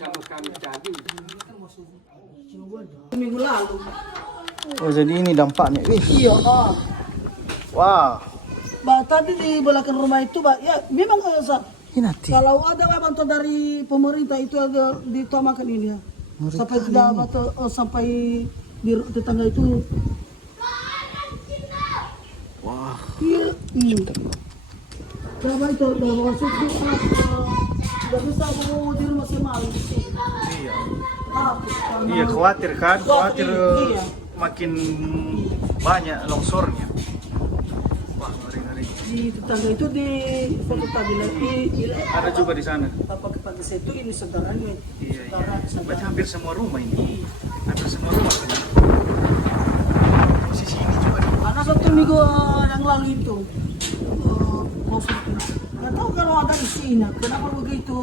sama kami tadi. Minggu lalu. Oh jadi ini dampaknya. Wih. Iya. Wah. Tadi di belakang rumah itu, ya memang Ini nanti. kalau ada bantuan dari pemerintah itu ada ditamakan ini ya. Sampai tidak sampai di tetangga itu. Wah. Iya. Berapa itu? Dalam waktu itu tidak bisa aku di rumah semalam. Iya. Karena Iya khawatir kan? Khawatir iya. makin banyak longsornya. Wah ngeri-ngeri. Di tetangga itu di foto tadi lagi. Ada juga di sana. Apa kepada saya itu ini saudaranya. Iya. Saudara. Berarti hampir semua rumah ini. Hampir semua rumah. Posisi ini juga. Karena satu minggu yang lalu itu, nggak tahu kalau ada isinya, kenapa begitu?